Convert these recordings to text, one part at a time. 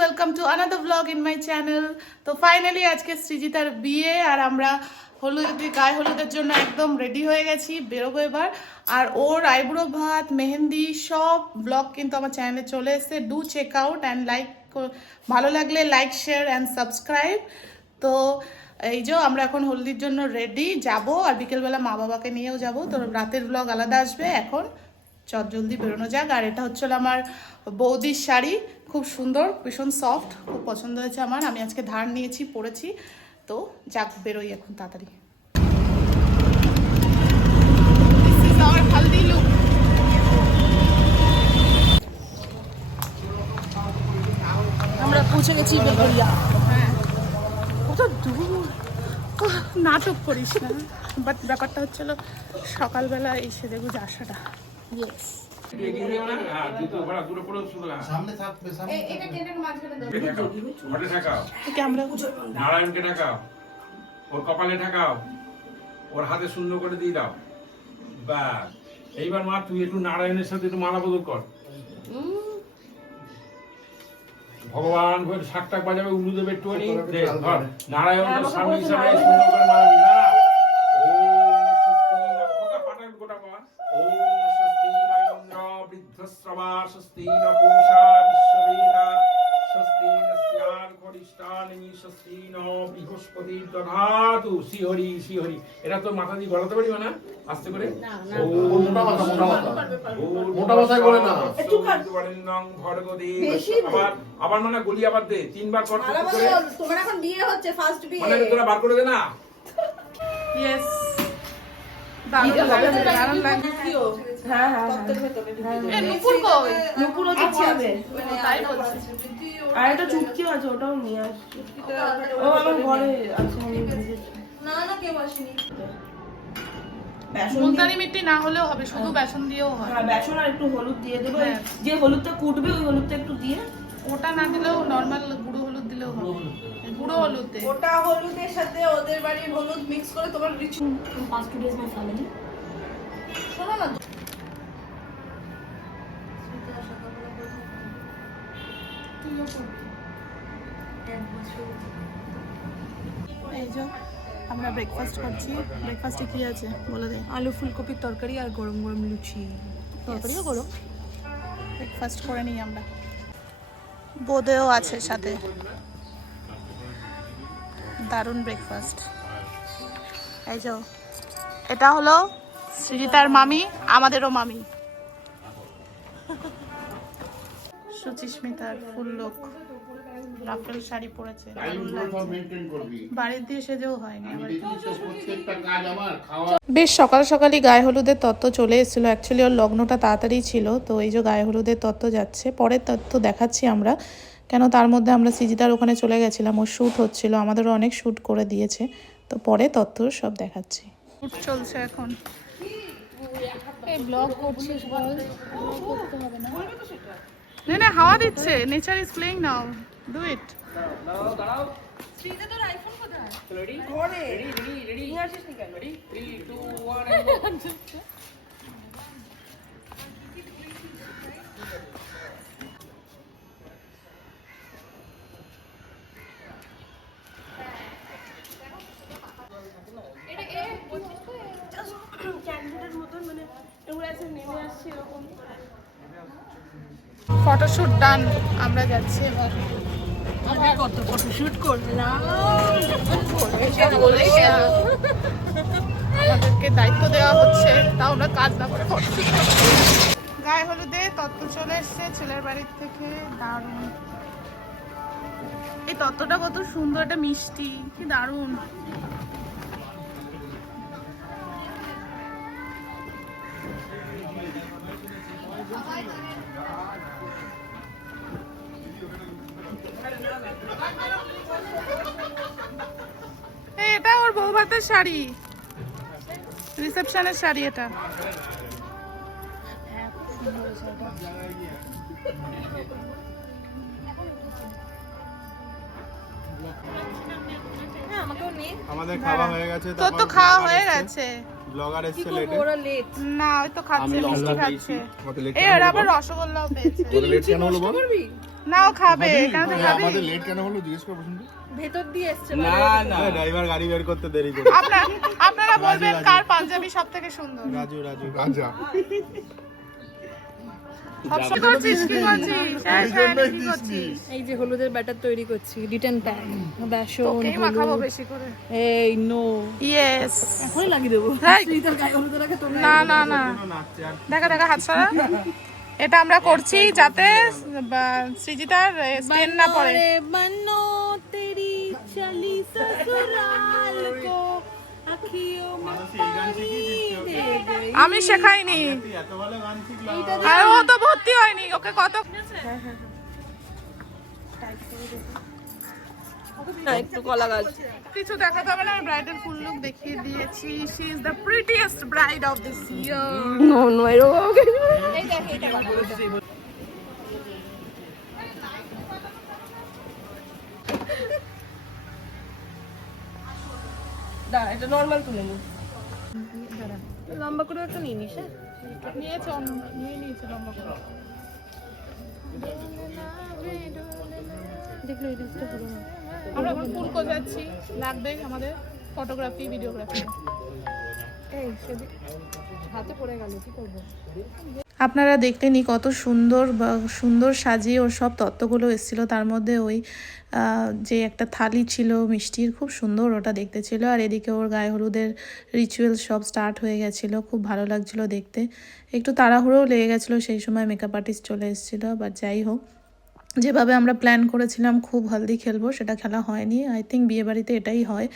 Welcome to another blog in my channel. তো finally আজকে সৃজিতার বিয়ে আর আমরা গায়ে হলুদের জন্য একদম রেডি হয়ে গেছি, বেরোবো এবার। আর ওর আইব্রো ভাত, মেহেন্দি সব ব্লগ কিন্তু আমার চ্যানেলে চলে এসেছে। Do check out and like, ভালো লাগলে লাইক, শেয়ার অ্যান্ড সাবস্ক্রাইব। তো এই যে আমরা এখন হলদির জন্য রেডি যাব, আর বিকেলবেলা মা বাবাকে নিয়েও যাব। তো রাতের ব্লগ আলাদা আসবে। এখন চট জলদি বেরোনো যাক। আর এটা হচ্ছিল আমার বৌদির শাড়ি, খুব সুন্দর, ভীষণ সফট, খুব পছন্দ হয়েছে আমার। আমি আজকে ধার নিয়েছি, পরেছি। তো যাক, বেরোই এখন তাড়াতাড়ি। হালদি লুক। আমরা পৌঁছে গেছি বেলগড়িয়া। হ্যাঁ, কত দূর। নাটক করিস না, বাট ব্যাপারটা হচ্ছিল সকালবেলা এই সেজেগুজে আসাটা। ইয়েস, নারায়ণকে ঠাকাও, ওর কপালে ঠাকাও, ওর হাতে সুন্দর করে দিয়ে দাও। ব্যাস, এইবার মা তুই একটু নারায়ণের সাথে একটু মালা বদল কর। ভগবান শাকটাক বাজাবে, উলু দেবে একটুখানি। ধর নারায়ণ স্বামী হিসাবে সুন্দর করে মালা দিই না। গোটা মা। ওম স্বস্তি ন ইন্দ্র বৃদ্ধশ্রবা, স্বস্তি ন পূষা বিশ্ববেদা, স্বস্তি নস্যার পরিষ্টানি, স্বস্তি ন বৃহস্পতি দধাতু। শ্রীহরি শ্রীহরি। এটা তো মাথা দিয়ে গলাতে পারিও না, আস্তে করে। আবার মানে গলি আবার দে, তিনবার কর। তোমার এখন বিয়ে হচ্ছে, ফার্স্ট বিয়ে। মানে তোরা বার করে দে না। ইয়েস, দারুণ লাগছে, দারুণ লাগছে। হ্যাঁ হ্যাঁ, এ নুপুর কই? নুপুর ওটা খাবে। তাই বলছি। আর একটা চুটকিও আছে, ওটাও নিয়ে আসছি। ও আমার ঘরে আছে, আমি ভেজেছি। না না, কেউ আসেনি। মুলতানি মিট্টি না হলেও হবে, শুধু বেসন দিয়েও হয়। হ্যাঁ, বেসন আর একটু হলুদ দিয়ে দেবো। হ্যাঁ। যে হলুদটা কুটবে ওই হলুদটা একটু দিয়ে, ওটা না দিলেও নরমাল গুঁড়ো হলুদ দিলেও হবে। গুঁড়ো হলুদ দে। ওটা হলুদের সাথে ওদের বাড়ির হলুদ মিক্স করে তোমার rich. past 2 days my family. শোনো না, এই যে আমরা ব্রেকফাস্ট করছি। ব্রেকফাস্টে কি আছে বলে দে। আলু ফুলকপির তরকারি আর গরম গরম লুচি। তরকারিও গরম। ব্রেকফাস্ট করে নিই আমরা। বোঁদেও আছে সাথে। দারুণ ব্রেকফাস্ট। এই যে এটা হলো সৃজিতার মামি, আমাদেরও মামি। সুচিস্মিতার ফুল লোক, রাফেল শাড়ি পরেছে, দারুণ লাগছে। বাড়ির দিয়ে সেজেও হয়নি। বেশ সকাল সকালই গায়ে হলুদের তত্ত্ব চলে এসেছিলো। অ্যাকচুয়ালি ওর লগ্নটা তাড়াতাড়ি ছিল, তো এই যে গায়ে হলুদের তত্ত্ব যাচ্ছে। পরের তত্ত্ব দেখাচ্ছি আমরা, কেন তার মধ্যে আমরা সৃজিতার ওখানে চলে গেছিলাম, ওর শ্যুট হচ্ছিল, আমাদেরও অনেক শ্যুট করে দিয়েছে। তো পরে তত্ত্ব সব দেখাচ্ছি। শ্যুট চলছে এখন। এই ব্লগ করছিস বল, করতে হবে না। না হাওয়া দিচ্ছে, nature is playing now, do it. Sreeja তোর আইফোন কোথায়? রেডি রেডি রেডি নিয়ে আসিস নি কেন? রেডি 3 2 1 ফটোশুট ডান, আমরা যাচ্ছি এবার। কত ফটোশুট করলাম। আমাদেরকে দায়িত্ব দেওয়া হচ্ছে, তাও আমরা কাজ না করে ফটোশুট করছি। গায়ে হলুদে তত্ত্ব চলে এসছে ছেলের বাড়ির থেকে, দারুণ। এই তত্ত্বটা কত সুন্দর, একটা মিষ্টি, কি দারুণ। এটা ওর বউ ভাতের শাড়ি, রিসেপশনের শাড়ি এটা। আমাদের খাওয়া হয়ে গেছে। তোর তো খাওয়া হয়ে গেছে। ব্লগার এসেছে লেটে। ওরা লেট। না, ওই তো খাচ্ছে, মিষ্টি খাচ্ছে। এই ওরা আবার রসগোল্লাও পেয়েছে। লেট কেন হলো বল? নাও খাবে কেন তো খাবি আমাদের লেট কেন হলো জিজ্ঞেস করো শুনতে ভেতর দিয়ে এসছে না না ড্রাইভার গাড়ি বের করতে দেরি করে আপনারা বলবেন কার পাঞ্জাবি সব থেকে সুন্দর রাজু রাজা কি করছিস কি করছিস হ্যাঁ, হ্যাঁ, কি করছিস এই যে হলুদের ব্যাটার তৈরি করছি রিটার্ন প্যাক বেসন তোকেই মাখাবো বেশি করে এই নো ইয়েস এখনই লাগিয়ে দেবো হ্যাঁ। শ্রীজিতার গায়ে হলুদের আগে তোমরা না না না দেখা দেখা হাত ছাড়া এটা আমরা করছি যাতে সৃজিতার স্টেন না পড়ে बनो तेरी चली ससुराल को अखियों में पानी दे गई আমি শেখাইনি এত ভালো গান শিখলো আর ও তো ভর্তি হয়নি ওকে কত একটু কলা গাছ কিছু দেখাতে হবে না আমি ব্রাইডাল ফুল লুক দেখিয়ে দিয়েছি she is the prettiest bride of this year no no এরকম দাঁড়া এটা নর্মাল তুলে নি লম্বা করে একটা নিয়ে নিস হ্যাঁ নিয়েছে নিয়ে নিয়েছে লম্বা করে দেখলো এই দিকটা হলো না আমরা এখন ফুল যাচ্ছি লাগবে আমাদের ফটোগ্রাফি ভিডিওগ্রাফি এই সেদিক হাতে পড়ে গেল কি করবো আপনারা দেখলেনই কত সুন্দর সুন্দর সাজিয়ে ওর সব তত্ত্বগুলো এসেছিল তার মধ্যে ওই যে একটা থালি ছিল মিষ্টির খুব সুন্দর ওটা দেখতে ছিল আর এদিকে ওর গায়ে হলুদের রিচুয়াল সব স্টার্ট হয়ে গেছিলো খুব ভালো লাগছিল দেখতে একটু তাড়াহুড়োও লেগে গেছিলো সেই সময় মেকআপ আর্টিস্ট চলে এসেছিলো বাট যাই হোক যেভাবে আমরা প্ল্যান করেছিলাম খুব হলদি খেলবো সেটা খেলা হয়নি আই থিঙ্ক বিয়েবাড়িতে এটাই হয়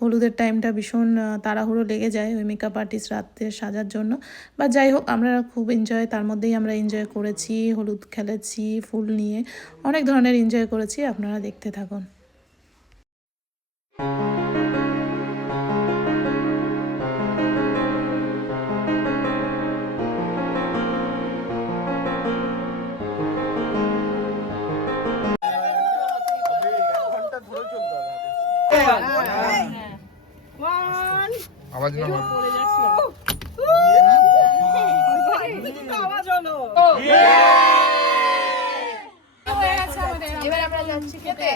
হলুদের টাইমটা ভীষণ তাড়াহুড়ো লেগে যায় ওই মেকআপ আর্টিস্ট রাত্রে সাজার জন্য বা যাই হোক আমরা খুব এনজয় তার মধ্যেই আমরা এনজয় করেছি হলুদ খেলেছি ফুল নিয়ে অনেক ধরনের এনজয় করেছি আপনারা দেখতে থাকুন আওয়াজ না এবার আমরা যাচ্ছি খেতে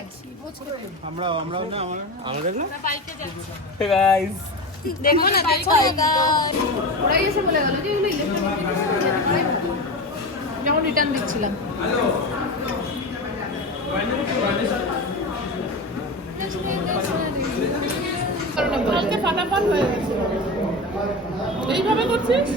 আমরাও না আমাদের না গাইস দেখো না দেখো ওরাই এসে বলে গেল যে এগুলো ইলেকট্রনিক যখন রিটার্ন দিচ্ছিলাম কালকে ফাটাফাট হয়ে গেছে এইভাবে করছিস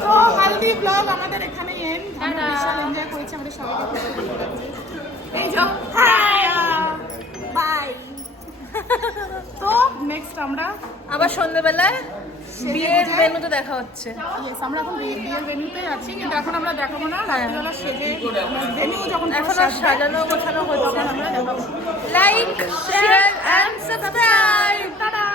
তো হালদি ব্লগ আমাদের এখানে এন্ড আমরা বিশাল এনজয় করেছি আমাদের সবাইকে এই যে বাই তো নেক্সট আমরা আবার সন্ধ্যাবেলায় বিয়ের ভেন্যুতে দেখা হচ্ছে ইয়েস আমরা এখন বিয়ের ভেন্যুতে আছি কিন্তু এখন আমরা দেখাবো না রাত্রিবেলা সেজে ভেন্যু যখন এখন আর সাজানো গোছানো হচ্ছে আমরা দেখাবো like share and subscribe tata